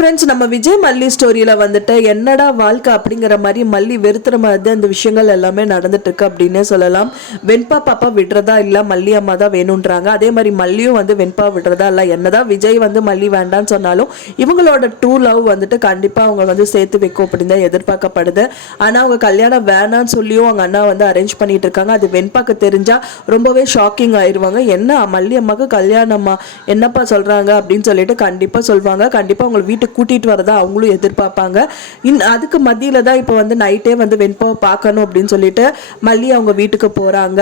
Friends, நம்ம விஜய் மல்லி ஸ்டோரியில் வந்துட்டு என்னடா வாழ்க்கை அப்படிங்கிற மாதிரி மல்லி வெறுத்துற மாதிரி தான் இந்த விஷயங்கள் எல்லாமே நடந்துட்டு இருக்கு அப்படின்னே சொல்லலாம். வெண்பா பாப்பா விடுறதா இல்லை, மல்லி அம்மா தான் வேணுன்றாங்க. அதே மாதிரி மல்லியும் வந்து வெண்பா விடுறதா இல்லை. என்னதான் விஜய் வந்து மல்லி வேண்டான்னு சொன்னாலும் இவங்களோட ட்ரூ லவ் வந்துட்டு கண்டிப்பாக அவங்க வந்து சேர்த்து வைக்கும் அப்படின்னு தான் எதிர்பார்க்கப்படுது. ஆனால் அவங்க கல்யாணம் வேணான்னு சொல்லியும் அவங்க அண்ணா வந்து அரேஞ்ச் பண்ணிட்டு இருக்காங்க. அது வெண்பாக்கு தெரிஞ்சா ரொம்பவே ஷாக்கிங் ஆயிடுவாங்க. என்ன மல்லி அம்மாவுக்கு கல்யாணமா, என்னப்பா சொல்றாங்க அப்படின்னு சொல்லிட்டு கண்டிப்பாக சொல்லுவாங்க. கண்டிப்பாக அவங்க வீட்டுக்கு கூட்டிட்டு வரதா அவங்களும் எதிர்பார்ப்பாங்க. அதுக்கு மத்தியில தான் இப்போ வந்து நைட்டே வந்து வெண்பாவை பார்க்கணும் அப்படின்னு சொல்லிட்டு மல்லி அவங்க வீட்டுக்கு போறாங்க.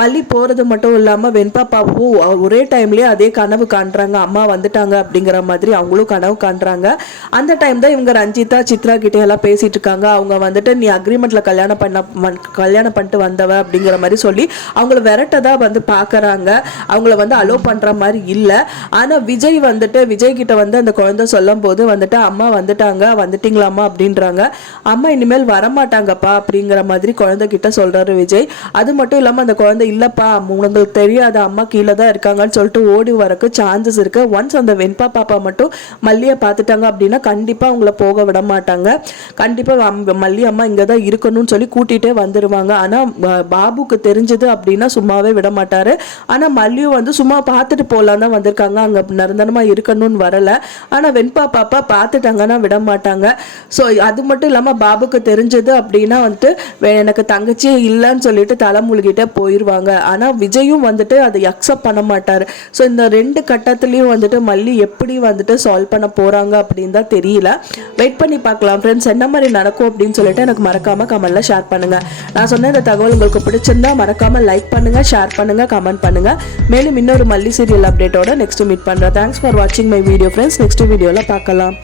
மல்லி போறது மட்டும் இல்லாம வெண்பா பாப்பும் ஒரே டைம்லயே அதே கனவு காண்றாங்க. அம்மா வந்துட்டாங்க அப்படிங்கிற மாதிரி அவங்களும் கனவு காண்றாங்க. அந்த டைம் தான் இவங்க ரஞ்சிதா சித்ரா கிட்ட எல்லாம் பேசிட்டு இருக்காங்க. அவங்க வந்துட்டு நீ அக்ரிமெண்ட்ல கல்யாணம் பண்ணிட்டு வந்தவ அப்படிங்கிற மாதிரி சொல்லி அவங்கள விரட்டதா வந்து பாக்குறாங்க. அவங்கள வந்து அலோ பண்ற மாதிரி இல்ல. ஆனா விஜய் வந்துட்டு விஜய் கிட்ட வந்து அந்த குழந்தை சொல்லும் போது வந்துட்டு அம்மா வந்துட்டாங்க, வந்துட்டீங்களாம்மா அப்படின்றாங்க. அம்மா இனிமேல் வரமாட்டாங்கப்பா அப்படிங்கிற மாதிரி குழந்தை கிட்ட சொல்றாரு விஜய். அது மட்டும் இல்லாம அந்த குழந்தை இல்லப்பா உங்களுக்கு தெரியாத அம்மா கீழே தான் இருக்காங்கன்னு சொல்லிட்டு ஓடி வரக்கு சான்சஸ் இருக்கு. ஒன்ஸ் அந்த வெண்பா பாப்பா மட்டும் மல்லியை பார்த்துட்டாங்க அப்படின்னா கண்டிப்பா அவங்கள போக விட மாட்டாங்க. கண்டிப்பா மல்லி அம்மா இங்கதான் இருக்கணும்னு சொல்லி கூட்டிட்டே வந்துருவாங்க. ஆனா பாபுக்கு தெரிஞ்சது அப்படின்னா சும்மாவே விட மாட்டாரு. ஆனா மல்லியும் வந்து சும்மா பார்த்துட்டு போலாம் தான் வந்திருக்காங்க, அங்க நிரந்தரமா இருக்கணும்னு வரல. ஆனா வெண்பா பாப்பா பார்த்துட்டாங்கன்னா விட மாட்டாங்க. ஸோ அது மட்டும் இல்லாமல் பாபுக்கு தெரிஞ்சது அப்படின்னா வந்துட்டு எனக்கு தங்கச்சியே இல்லைன்னு சொல்லிட்டு தலைமுழுகிட்டே போயிடுவாங்க. ஆனால் விஜயும் வந்துட்டு அதை அக்செப்ட் பண்ண மாட்டார். ஸோ இந்த ரெண்டு கட்டத்துலையும் வந்துட்டு மல்லி எப்படி வந்துட்டு சால்வ் பண்ண போகிறாங்க அப்படின்னு தான் தெரியல. வெயிட் பண்ணி பார்க்கலாம் ஃப்ரெண்ட்ஸ், என்ன மாதிரி நடக்கும் அப்படின்னு சொல்லிட்டு எனக்கு மறக்காமல் கமெண்ட்ல ஷேர் பண்ணுங்கள். நான் சொன்ன இந்த தகவல் உங்களுக்கு பிடிச்சிருந்தா மறக்காமல் லைக் பண்ணுங்கள், ஷேர் பண்ணுங்கள், கமெண்ட் பண்ணுங்கள். மேலும் இன்னொரு மல்லி சீரியல் அப்டேட்டோட நெக்ஸ்ட் மீட் பண்ணுறேன். தேங்க்ஸ் ஃபார் வாட்சிங் மை வீடியோ ஃப்ரெண்ட்ஸ். நெக்ஸ்ட் வீடியோவில் பார்க்கலாம்.